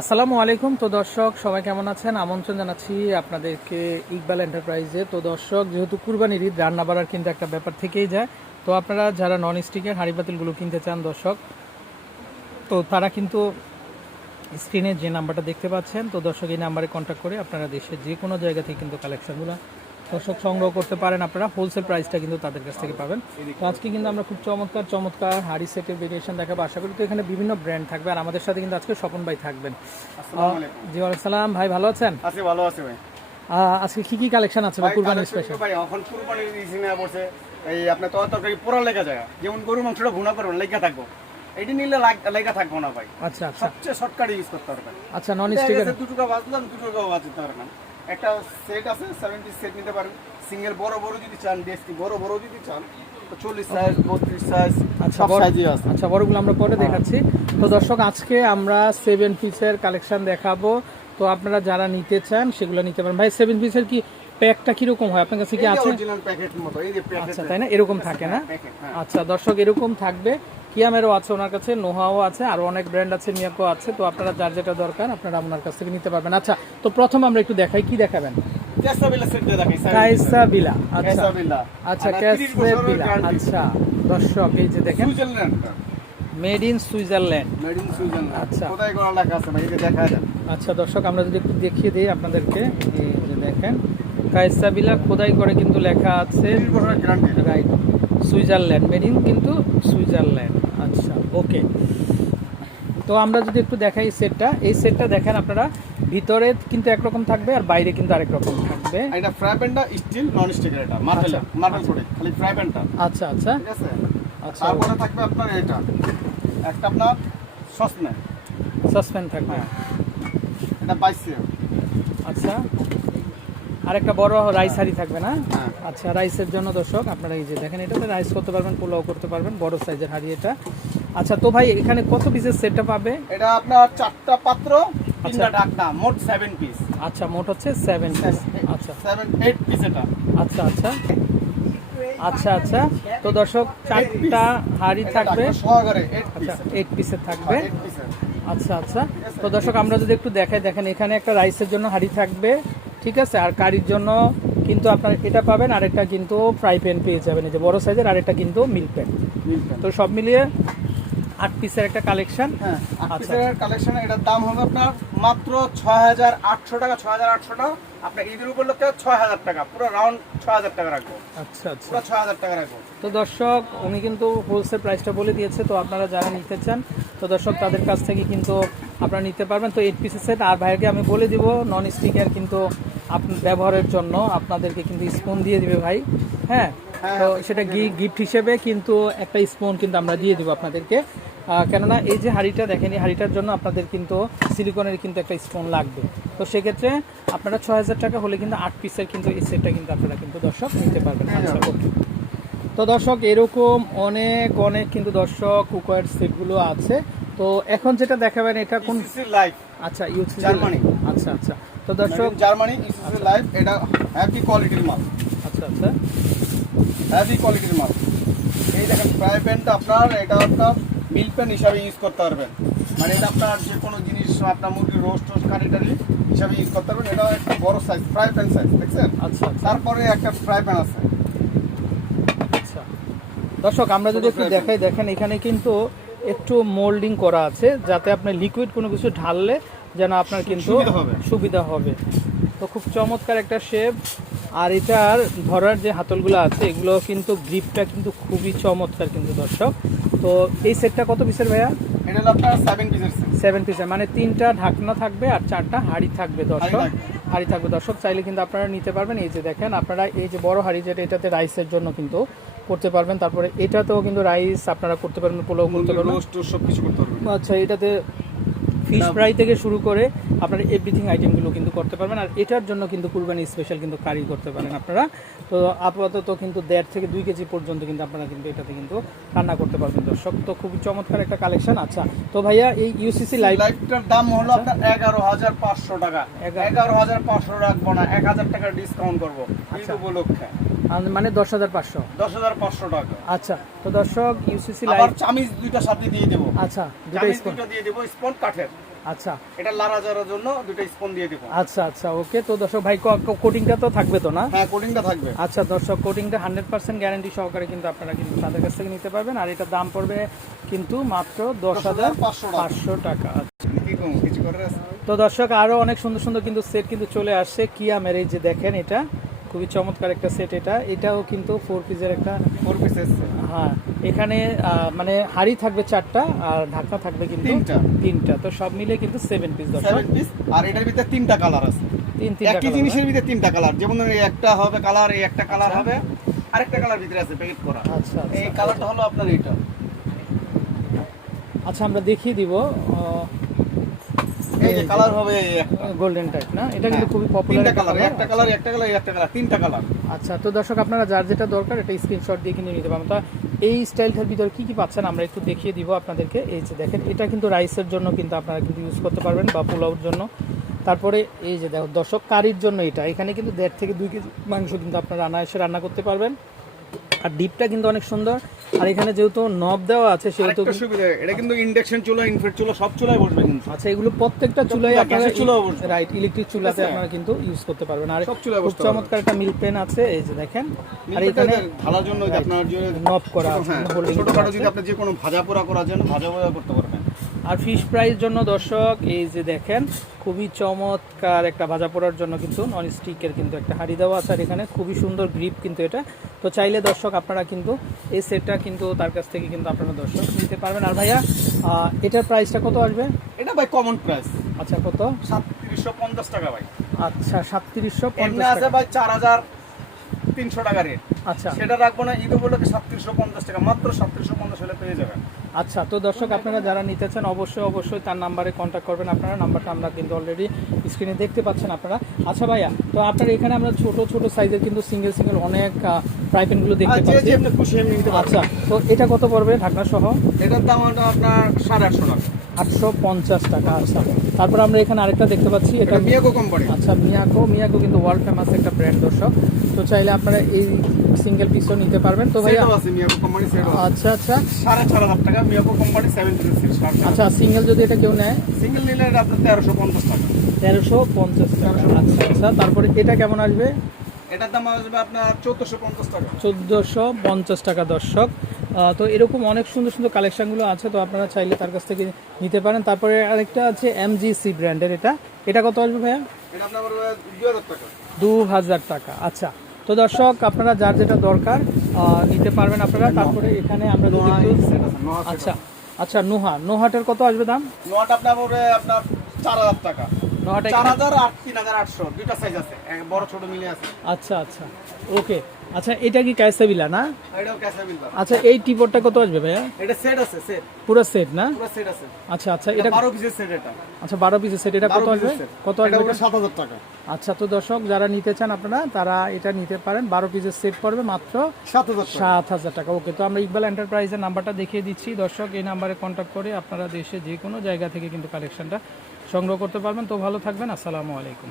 আসসালামু আলাইকুম। তো দর্শক, সবাই কেমন আছেন? আমন্ত্রণ জানাচ্ছি আপনাদেরকে ইকবাল এন্টারপ্রাইজে। তো দর্শক, যেহেতু কুরবানির ঈদ রান্না বাড়ার কিন্তু একটা ব্যাপার থেকেই যায়। তো আপনারা যারা নন স্টিকের হাঁড়ি পাতিলগুলো কিনতে চান, দর্শক, তো তারা কিন্তু স্ক্রিনে যে নাম্বারটা দেখতে পাচ্ছেন, তো দর্শক এই নাম্বারে কন্ট্যাক্ট করে আপনারা দেশের যে কোনো জায়গা থেকে কিন্তু কালেকশনগুলো দর্শক সংগ্রহ করতে পারেন আপনারা। হোলসেল প্রাইসটা কিন্তু তাদের কাছ থেকে পাবেন। তো আজকে কিন্তু আমরা খুব চমৎকার চমৎকার হাড়ি সেটের ভেরিয়েশন দেখাবো। আশা করি তো এখানে বিভিন্ন ব্র্যান্ড থাকবে। আর আমাদের সাথে কিন্তু আজকে স্বপন ভাই থাকবেন। জি সালাম। ভাই ভালো আছেন? আছি ভালো আছে ভাই। আজকে কি কি কালেকশন আছে ভাই কুরবানির স্পেশাল ভাই এখন কুরবানির সিনে পড়ছে। এই আপনার তো তরকারি পোড়া লেগা যায়। যেমন গরু মাংসটা ভুনা করবেন লেগা থাকব। এটি নিলে লাগ- থাকব না ভাই। আচ্ছা আচ্ছা। সবচেয়ে শর্টকাট ইউজ করতে পারবেন আচ্ছা নন স্টিকের গেছে দু টাকা বাঁচলাম দু টাকা বাঁচতে পারবেন একটা সেট আছে সেভেন পিস সেট নিতে পারেন। সিঙ্গেল বড় বড় যদি চান ডিএসটি বড় বড় যদি চান চল্লিশ সাইজ বত্রিশ সাইজ আচ্ছা বড়- সাইজই আছে। আচ্ছা বড়গুলো আমরা পরে দেখাচ্ছি। তো দর্শক আজকে আমরা সেভেন পিসের কালেকশন দেখাবো। তো আপনারা যারা নিতে চান সেগুলো নিতে পারেন। ভাই সেভেন পিসের কি প্যাকটা কীরকম হয়? আপনার কাছে কি আছে? অরিজিনাল মতো এই যে আচ্ছা তাই না? এরকম থাকে না? হ্যাঁ। আচ্ছা দর্শক এরকম থাকবে। কিয়ামেরও আছে ওনার কাছে নোহাও আছে আর অনেক ব্র্যান্ড আছে মিয়াকো আছে তো আপনারা যার যেটা দরকার আপনারা ওনার কাছ থেকে নিতে পারবেন। আচ্ছা তো প্রথম আমরা একটু দেখাই কি দেখাবেন? ক্যাসাবিলা সেট দিয়ে দেখাই কাইসা বিলা আচ্ছা। ক্যাসাবিলা। আচ্ছা আর 30 ক্যাসে বছরের বিলা guarantee। আচ্ছা। দর্শক এই যে দেখেন। Switzerland made in Switzerland made in Switzerland আচ্ছা। কোথায় করা লেখা আছে ভাই দেখা যায় আচ্ছা দর্শক আমরা যদি একটু দেখিয়ে দিই আপনাদেরকে এই যে দেখেন। কাইসাবিলা খোদাই করে কিন্তু লেখা আছে। 30 বছরের guarantee right Switzerland made in কিন্তু সুইজারল্যান্ড। আচ্ছা ওকে তো আমরা যদি একটু দেখাই সেটটা এই সেটটা দেখেন আপনারা ভিতরে কিন্তু একরকম থাকবে আর বাইরে কিন্তু আরেক রকম থাকবে। এটা ফ্রাই প্যানটা স্টিল নন স্টিকের এটা মার্বেল। মার্বেল করে খালি ফ্রাই প্যানটা আচ্ছা আচ্ছা। ঠিক আছে? আচ্ছা। তারপরে থাকবে আপনার এটা। একটা আপনার সসপ্যান। সাসপেন্ড থাকবে। হ্যাঁ। এটা বাইশে আচ্ছা। আর একটা বড় রাইস হাঁড়ি থাকবে না? হ্যাঁ। আচ্ছা রাইসের জন্য দর্শক আপনারা এই যে দেখেন এটাতে রাইস করতে পারবেন পোলাও করতে পারবেন বড় সাইজের হাঁড়ি এটা। আচ্ছা তো ভাই এখানে কত পিসের সেটটা পাবে এটা আপনার চারটা পাত্র তিনটা আচ্ছা। ঢাকনা মোট সেভেন পিস আচ্ছা মোট হচ্ছে সেভেন পিস আচ্ছা। সেভেন এইট পিস এটা। আচ্ছা আচ্ছা। আচ্ছা আচ্ছা। তো দর্শক চারটা হাঁড়ি থাকবে। আচ্ছা এইট পিসের থাকবে। আচ্ছা আচ্ছা। তো দর্শক আমরা যদি একটু দেখাই দেখেন এখানে একটা রাইসের জন্য হাঁড়ি থাকবে। ঠিক আছে? আর কারির জন্য কিন্তু আপনার এটা পাবেন আরেকটা কিন্তু ফ্রাই প্যান পেয়ে যাবেন। এই যে বড় সাইজের আরেকটা কিন্তু মিল্ক প্যান তো সব মিলিয়ে আট পিসের একটা কালেকশন হ্যাঁ আট আচ্ছা। পিসের কালেকশন এটার দাম হবে আপনার মাত্র ছয় হাজার আটশো টাকা ছয় হাজার আটশো টাকা। আপনার ঈদের উপলক্ষে ছয় হাজার টাকা পুরো রাউন্ড ছয় হাজার টাকা রাখব। আচ্ছা আচ্ছা। পুরো ছয় হাজার টাকা রাখব। তো দর্শক উনি কিন্তু হোলসেল প্রাইসটা বলে দিয়েছে তো আপনারা যারা নিতে চান তো দর্শক তাদের কাছ থেকে কিন্তু আপনারা নিতে পারবেন। তো এইট পিসের সেট আর ভাইকে আমি বলে দিব নন স্টিকের কিন্তু আপনার ব্যবহারের জন্য আপনাদেরকে কিন্তু স্পুন দিয়ে দিবে ভাই। হ্যাঁ? হ্যাঁ, তো সেটা গিফট হিসেবে কিন্তু একটা স্পুন কিন্তু আমরা দিয়ে দেবো আপনাদেরকে। কেননা এই যে হাঁড়িটা দেখেন এই হাঁড়িটার জন্য আপনাদের কিন্তু সিলিকনের কিন্তু একটা স্পুন লাগবে। তো সেক্ষেত্রে আপনারা ছ হাজার টাকা হলে কিন্তু আট পিসের কিন্তু এই সেটটা কিন্তু আপনারা কিন্তু দর্শক নিতে পারবেন। আচ্ছা ওকে তো দর্শক এরকম অনেক অনেক কিন্তু দর্শক কুকার সেটগুলো আছে। তো এখন যেটা দেখাবেন এটা কোন লাইফ আচ্ছা ইউসি জার্মানি। আচ্ছা আচ্ছা। তো দর্শক জার্মানি লাইফ এটা হ্যাপি কোয়ালিটির মাল। আচ্ছা আচ্ছা। হ্যাভি কোয়ালিটির মাল। এই দেখেন ফ্রাই প্যানটা আপনার এটা আপনার মিল প্যান হিসাবে ইউজ করতে পারবেন। মানে এটা আপনার যে কোনো জিনিস আপনার মুরগির রোস্ট টোস্ট কারি টারি হিসাবে ইউজ করতে পারবেন। এটা একটা বড় সাইজ ফ্রাই প্যান সাইজ দেখছেন? আচ্ছা আচ্ছা। তারপরে একটা ফ্রাই প্যান আছে। আচ্ছা। দর্শক আমরা যদি একটু দেখাই দেখেন এখানে কিন্তু একটু মোল্ডিং করা আছে যাতে আপনি লিকুইড কোনো কিছু ঢাললে যেন আপনার কিন্তু সুবিধা হবে। তো খুব চমৎকার একটা শেপ আর এটার ধরার যে হাতলগুলো আছে এগুলো কিন্তু গ্রিপটা কিন্তু খুবই চমৎকার কিন্তু দর্শক। তো এই সেটটা কত পিসের ভাইয়া? এটা হলো আপনার সেভেন পিসের সেট সেভেন পিসের মানে তিনটা ঢাকনা থাকবে আর চারটা হাড়ি থাকবে দর্শক। হাড়ি থাকবে দর্শক চাইলে কিন্তু আপনারা নিতে পারবেন। এই যে দেখেন আপনারা এই যে বড় হাড়ি যেটা এটাতে রাইসের জন্য কিন্তু করতে পারবেন। তারপরে এটাতেও কিন্তু রাইস আপনারা করতে পারবেন পোলাও করতে পারবেন। রোস্ট সব কিছু করতে পারবেন। আচ্ছা এটাতে ফিশ ফ্রাই থেকে শুরু করে আপনারা এভরিথিং আইটেমগুলো কিন্তু করতে পারবেন। আর এটার জন্য কিন্তু কুরবানি স্পেশাল কিন্তু কারি করতে পারেন আপনারা। তো আপাতত কিন্তু দেড় থেকে দুই কেজি পর্যন্ত কিন্তু আপনারা কিন্তু এটাতে কিন্তু রান্না করতে পারবেন দর্শক। তো খুবই চমৎকার একটা কালেকশন আচ্ছা তো ভাইয়া এই ইউসিসি লাইভ লাইফটার দাম হলো আপনার এগারো হাজার পাঁচশো টাকা। এগারো- হাজার পাঁচশো রাখব না এক হাজার টাকা ডিসকাউন্ট করব। আচ্ছা। উপলক্ষে। মানে দশ হাজার পাঁচশো। দশ হাজার পাঁচশো টাকা। আচ্ছা তো দর্শক ইউসিসি চামিজ দুইটা সাথে দিয়ে দেবো। আচ্ছা দুটো স্পুন দিয়ে দেবো স্পন কাঠের। আচ্ছা। এটা লারা জন্য দুটো স্পন দিয়ে দেবো। আচ্ছা আচ্ছা ওকে তো দর্শক ভাই কোটিংটা তো থাকবে তো না? হ্যাঁ কোটিংটা থাকবে। আচ্ছা দর্শক কোটিংটা হান্ড্রেড পার্সেন্ট গ্যারান্টি সহকারে কিন্তু আপনারা কিন্তু তাদের কাছ থেকে নিতে পারবেন। আর এটার দাম পড়বে কিন্তু মাত্র দশ হাজার 10,500 পাঁচশো টাকা। তো দর্শক আরও অনেক সুন্দর সুন্দর কিন্তু সেট কিন্তু চলে আসছে। কিয়ামের এই যে দেখেন এটা। খুবই চমৎকার একটা সেট এটা। এটাও কিন্তু ফোর পিসের একটা ফোর পিসের হ্যাঁ এখানে মানে হাড়ি থাকবে চারটা আর ঢাকা থাকবে কিন্তু তিনটা। তিনটা। তো সব মিলে কিন্তু সেভেন পিস সেভেন পিস আর এটার ভিতরে তিনটা কালার আছে। তিন তিনটা একই জিনিসের ভিতরে তিনটা কালার যেমন এই একটা হবে কালার এই একটা কালার হবে। আরেকটা কালার ভিতরে আছে প্যাকেট করা। আচ্ছা এই আচ্ছা কালারটা হলো আপনার এইটা আচ্ছা আমরা দেখিয়ে দিব। এই যে কালার হবে গোল্ডেন টাইপ না? এটা কিন্তু খুবই পপুলার তিনটা কালার একটা কালার একটা কালার একটা কালার তিনটা কালার আচ্ছা তো দর্শক আপনারা যার যেটা দরকার এটা স্ক্রিনশট দিয়ে কিনে নিতে তা এই স্টাইলটার ভিতরে কি কি পাচ্ছেন আমরা একটু দেখিয়ে দিব আপনাদেরকে। এই যে দেখেন এটা কিন্তু রাইসের জন্য কিন্তু আপনারা কিন্তু ইউজ করতে পারবেন বা পোলাওর জন্য। তারপরে এই যে দেখো দর্শক কারির জন্য এটা। এখানে কিন্তু দেড় থেকে দুই কেজি মাংস কিন্তু আপনারা অনায়াসে রান্না করতে পারবেন। আর ডিপটা কিন্তু অনেক সুন্দর। আর এখানে যেহেতু নব দেওয়া আছে সেহেতু সুবিধা এটা কিন্তু ইন্ডাকশন চুলা ইনফ্রেট চুলা সব চুলায় বসবে কিন্তু। আচ্ছা এগুলো প্রত্যেকটা চুলায় চুলা, আপনারা চুলা বসবে। রাইট ইলেকট্রিক চুলাতে আপনারা কিন্তু ইউজ করতে পারবেন। আর সব চুলায় বসবে চমৎকার একটা মিল পেন আছে এই যে দেখেন। আর এখানে ঢালার জন্য আপনার যে নব করা আছে হ্যাঁ ছোটখাটো যদি আপনি যে কোনো ভাজা পোড়া করার জন্য ভাজা পোড়া করতে পারবেন। আর ফিশ ফ্রাইয়ের জন্য দর্শক এই যে দেখেন খুবই চমৎকার একটা ভাজা পোড়ার জন্য কিন্তু নন স্টিকের কিন্তু একটা হাঁড়ি দেওয়া আছে আর এখানে খুবই সুন্দর গ্রিপ কিন্তু এটা। তো চাইলে দর্শক আপনারা কিন্তু এই সেটটা কিন্তু তার কাছ থেকে কিন্তু আপনারা দর্শক নিতে পারবেন। আর ভাইয়া এটার প্রাইসটা কত আসবে? এটা ভাই কমন প্রাইস আচ্ছা কত? সাতত্রিশশো পঞ্চাশ টাকা ভাই। আচ্ছা সাতত্রিশশো পঞ্চাশ আছে ভাই চার হাজার তিনশো টাকা রেট আচ্ছা। সেটা রাখব না ঈদ উপলক্ষে সাতত্রিশশো পঞ্চাশ টাকা মাত্র সাতত্রিশশো পঞ্চাশ হলে পেয়ে যাবেন। আচ্ছা তো দর্শক আপনারা যারা নিতে চান অবশ্যই অবশ্যই তার নাম্বারে কন্ট্যাক্ট করবেন আপনারা। নাম্বারটা আমরা কিন্তু অলরেডি স্ক্রিনে দেখতে পাচ্ছেন আপনারা। আচ্ছা ভাইয়া তো আপনার এখানে আমরা ছোট ছোট সাইজের কিন্তু সিঙ্গেল সিঙ্গেল অনেক ফ্রাই প্যানগুলো দেখতে পাচ্ছি। এমনি নিতে আচ্ছা তো এটা কত পড়বে ঢাকনা সহ? এটার দাম আপনার সাড়ে আটশো টাকা। আটশো পঞ্চাশ টাকা আচ্ছা। তারপর আমরা এখানে আরেকটা দেখতে পাচ্ছি এটা মিয়াগো কোম্পানি। আচ্ছা মিয়াকো মিয়াকো কিন্তু ওয়ার্ল্ড ফেমাস একটা ব্র্যান্ড দর্শক। তো চাইলে আপনারা এই সিঙ্গেল পিসও নিতে পারবেন। তো ভাইয়া আছে মিয়াগো কোম্পানি সেটও আছে। আচ্ছা আচ্ছা। সাড়ে চার হাজার টাকা মিয়াগো কোম্পানি সেভেন আচ্ছা সিঙ্গেল যদি এটা কেউ নেয়? সিঙ্গেল নিলে আপনার তেরোশো পঞ্চাশ টাকা। তেরোশো পঞ্চাশ টাকা। আচ্ছা আচ্ছা। তারপরে এটা কেমন আসবে? এটার দাম আসবে আপনার চোদ্দোশো পঞ্চাশ টাকা। চোদ্দোশো পঞ্চাশ টাকা দর্শক। তো এরকম অনেক সুন্দর সুন্দর কালেকশনগুলো আছে তো আপনারা চাইলে তার কাছ থেকে নিতে পারেন। তারপরে আরেকটা আছে এমজিসি ব্র্যান্ডের এটা। এটা কত আসবে ভাইয়া? এটা আপনার দু হাজার টাকা। আচ্ছা তো দর্শক আপনারা যার যেটা দরকার নিতে পারবেন আপনারা। তারপরে এখানে আমরা আচ্ছা আচ্ছা নোহা। নোহাটের কত আসবে দাম? নোহাটা আপনার আপনার চার হাজার টাকা। দুইটা সাইজ আছে। বড় ছোট মিলে আছে। আচ্ছা আচ্ছা। ওকে আচ্ছা এটা কি ক্যাসাবিলা না? এটাও আচ্ছা এই টিপটটা কত আসবে ভাইয়া? এটা সেট আছে সেট পুরো সেট না? পুরো সেট আছে। আচ্ছা আচ্ছা এটা পিসের সেট এটা। আচ্ছা বারো পিসের সেট এটা কত আসবে? কত আসবে পড়বে সাত হাজার টাকা। আচ্ছা তো দর্শক যারা নিতে চান আপনারা তারা এটা নিতে পারেন। বারো পিসের সেট পড়বে মাত্র টাকা। সাত হাজার টাকা। ওকে তো আমরা ইকবাল এন্টারপ্রাইজের নাম্বারটা দেখিয়ে দিচ্ছি। দর্শক এই নাম্বারে কন্ট্যাক্ট করে আপনারা দেশে যে কোনো জায়গা থেকে কিন্তু কালেকশনটা সংগ্রহ করতে পারবেন। তো ভালো থাকবেন। আসসালামু আলাইকুম।